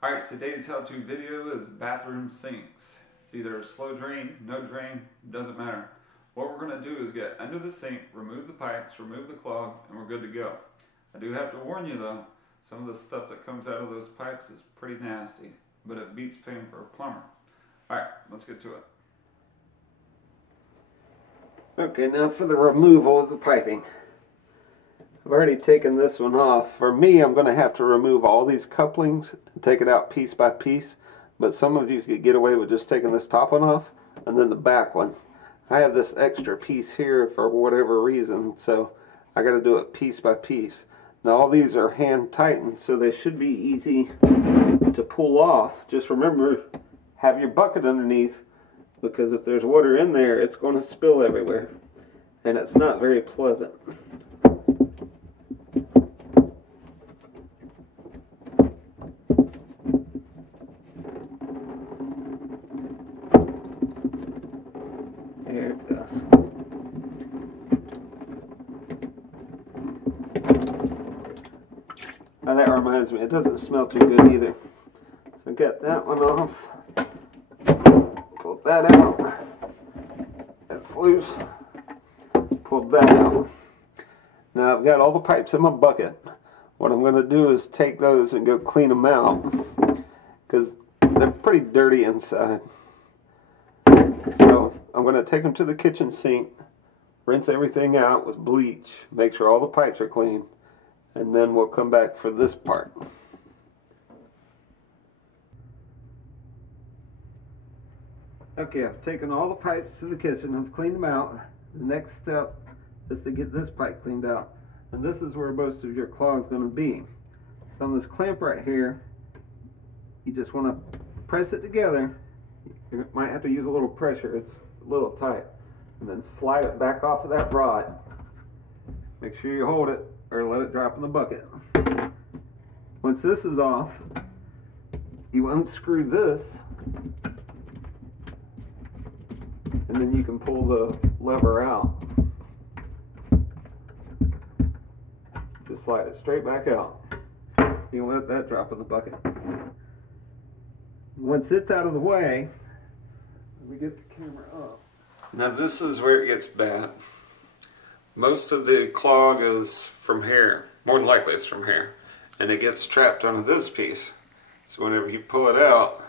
Alright, today's how-to video is bathroom sinks. It's either a slow drain, no drain, doesn't matter. What we're going to do is get under the sink, remove the pipes, remove the clog, and we're good to go. I do have to warn you though, some of the stuff that comes out of those pipes is pretty nasty, but it beats paying for a plumber. Alright, let's get to it. Okay, now for the removal of the piping. I've already taken this one off. For me, I'm going to have to remove all these couplings and take it out piece by piece. But some of you could get away with just taking this top one off and then the back one. I have this extra piece here for whatever reason, so I got to do it piece by piece. Now all these are hand tightened, so they should be easy to pull off. Just remember, have your bucket underneath, because if there's water in there, it's going to spill everywhere. And it's not very pleasant. There it goes. Now that reminds me, it doesn't smell too good either. So get that one off. Pull that out. That's loose. Pull that out. Now I've got all the pipes in my bucket. What I'm going to do is take those and go clean them out, because they're pretty dirty inside. So I'm going to take them to the kitchen sink, rinse everything out with bleach, make sure all the pipes are clean, and then we'll come back for this part. Okay, I've taken all the pipes to the kitchen, I've cleaned them out. The next step is to get this pipe cleaned out. And this is where most of your clog is going to be. So on this clamp right here, you just want to press it together. You might have to use a little pressure, it's a little tight. And then slide it back off of that rod. Make sure you hold it or let it drop in the bucket. Once this is off, you unscrew this, and then you can pull the lever out. Just slide it straight back out. You can let that drop in the bucket. Once it's out of the way, we get the camera up. Now this is where it gets bad. Most of the clog is from here. More than likely it's from here. And it gets trapped onto this piece. So whenever you pull it out,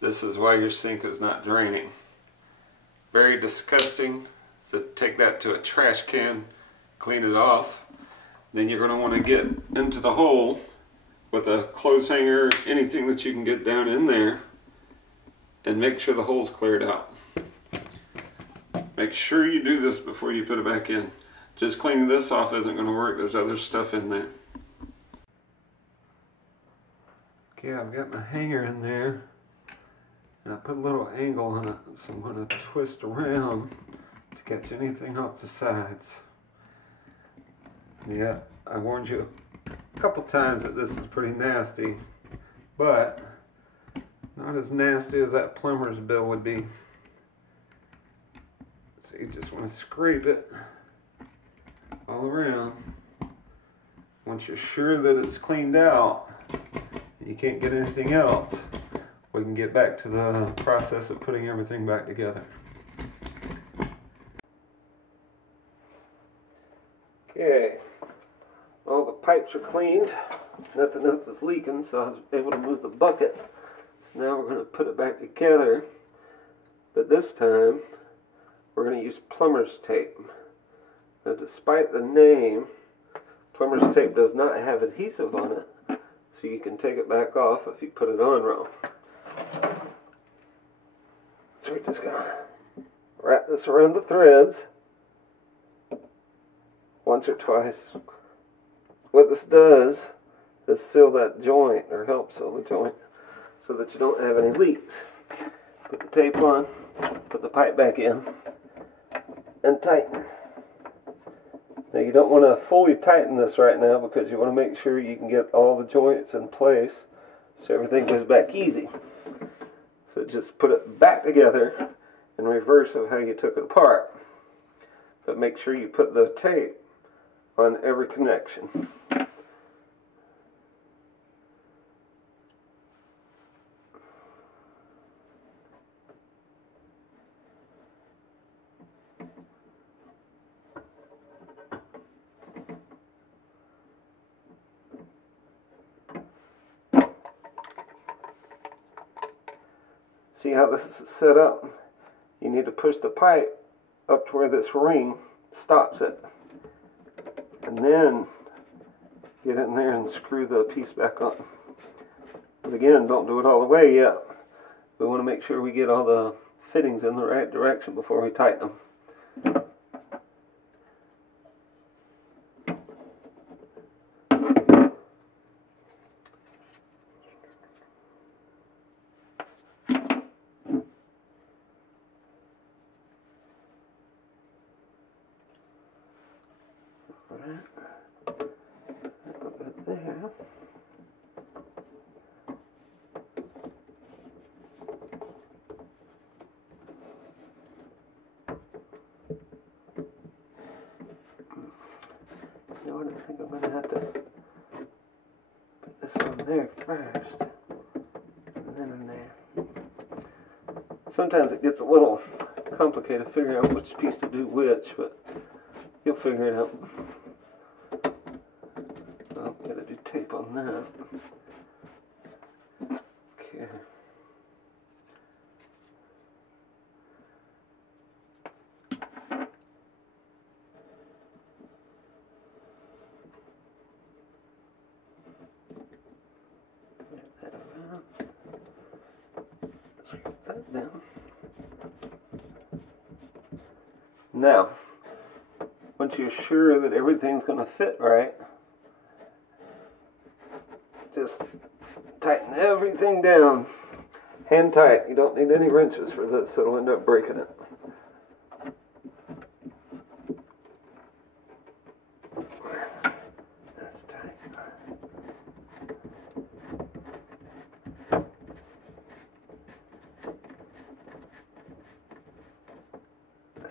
this is why your sink is not draining. Very disgusting. So take that to a trash can, clean it off. Then you're going to want to get into the hole with a clothes hanger, anything that you can get down in there, and make sure the hole's cleared out. Make sure you do this before you put it back in. Just cleaning this off isn't going to work. There's other stuff in there. Okay, I've got my hanger in there, and I put a little angle on it, so I'm going to twist around to catch anything off the sides. Yeah, I warned you a couple times that this is pretty nasty, but not as nasty as that plumber's bill would be. So you just want to scrape it all around. Once you're sure that it's cleaned out and you can't get anything else, we can get back to the process of putting everything back together. Okay, all the pipes are cleaned, nothing else is leaking, so I was able to move the bucket. So now we're going to put it back together, but this time we're going to use plumber's tape. Now despite the name, plumber's tape does not have adhesive on it, so you can take it back off if you put it on wrong. So we're just going to wrap this around the threads once or twice. What this does is seal that joint, or help seal the joint, so that you don't have any leaks. Put the tape on, put the pipe back in, and tighten. Now you don't want to fully tighten this right now, because you want to make sure you can get all the joints in place so everything goes back easy. So just put it back together in reverse of how you took it apart. But make sure you put the tape on every connection. See how this is set up? You need to push the pipe up to where this ring stops it. And then get in there and screw the piece back on. But again, don't do it all the way yet. We want to make sure we get all the fittings in the right direction before we tighten them. There. You know what, I think I'm going to have to put this on there first, and then in there. Sometimes it gets a little complicated figuring out which piece to do which, but you'll figure it out. I'll gotta do tape on that. Okay. That around. Scrape that down. Now, once you're sure that everything's going to fit right, just tighten everything down. Hand tight. You don't need any wrenches for this. It'll end up breaking it. That's tight.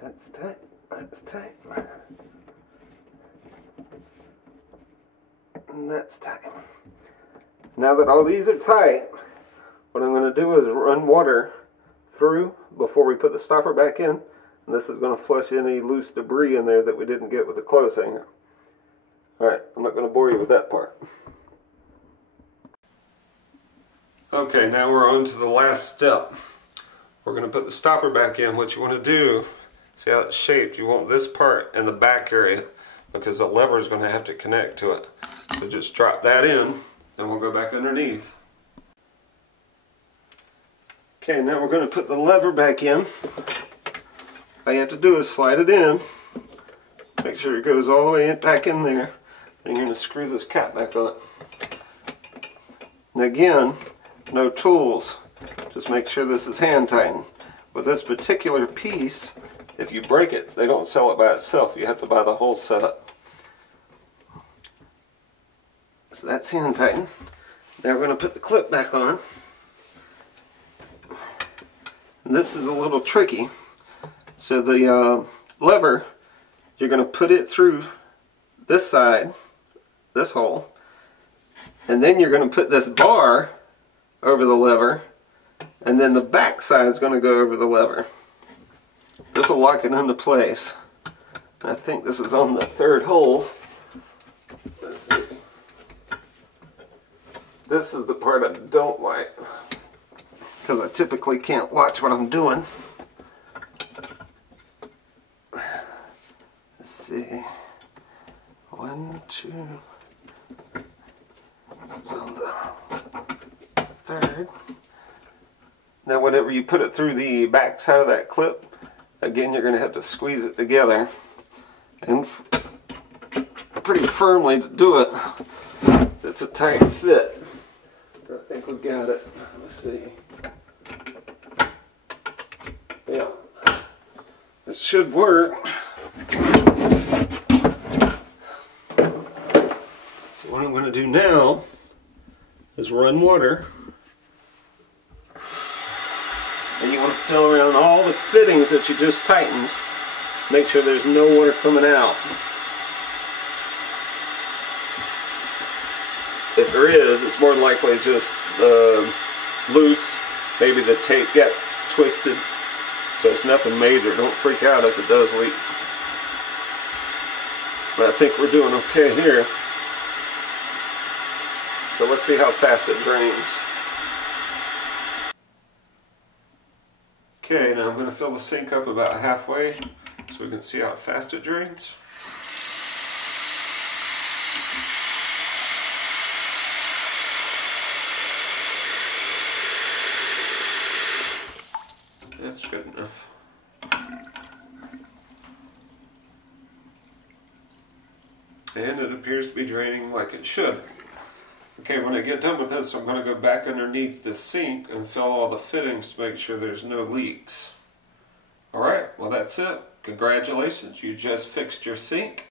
That's tight. That's tight. And that's tight. Now that all these are tight, what I'm going to do is run water through before we put the stopper back in. And this is going to flush any loose debris in there that we didn't get with the clothes hanger. Alright, I'm not going to bore you with that part. Okay, now we're on to the last step. We're going to put the stopper back in. What you want to do, see how it's shaped, you want this part in the back area because the lever is going to have to connect to it. So just drop that in and we'll go back underneath. Okay, now we're going to put the lever back in. All you have to do is slide it in. Make sure it goes all the way back in there. Then you're going to screw this cap back on. And again, no tools. Just make sure this is hand tightened. With this particular piece, if you break it, they don't sell it by itself. You have to buy the whole setup. So that's hand tightened. Now we're going to put the clip back on. And this is a little tricky. So the lever, you're going to put it through this side, this hole, and then you're going to put this bar over the lever, and then the back side is going to go over the lever. This will lock it into place. I think this is on the third hole. Let's see. This is the part I don't like, because I typically can't watch what I'm doing. Let's see. 1, 2. It's on the third. Now whenever you put it through the back side of that clip, again you're going to have to squeeze it together and pretty firmly to do it. It's a tight fit. I think we got it. Let's see. Yeah. It should work. So what I'm going to do now is run water. And you want to fill around all the fittings that you just tightened. Make sure there's no water coming out. If there is, it's more than likely just loose. Maybe the tape got twisted. So it's nothing major. Don't freak out if it does leak. But I think we're doing okay here. So let's see how fast it drains. Okay, now I'm going to fill the sink up about halfway so we can see how fast it drains. That's good enough. And it appears to be draining like it should. Okay, when I get done with this, I'm going to go back underneath the sink and fill all the fittings to make sure there's no leaks. Alright, well that's it. Congratulations, you just fixed your sink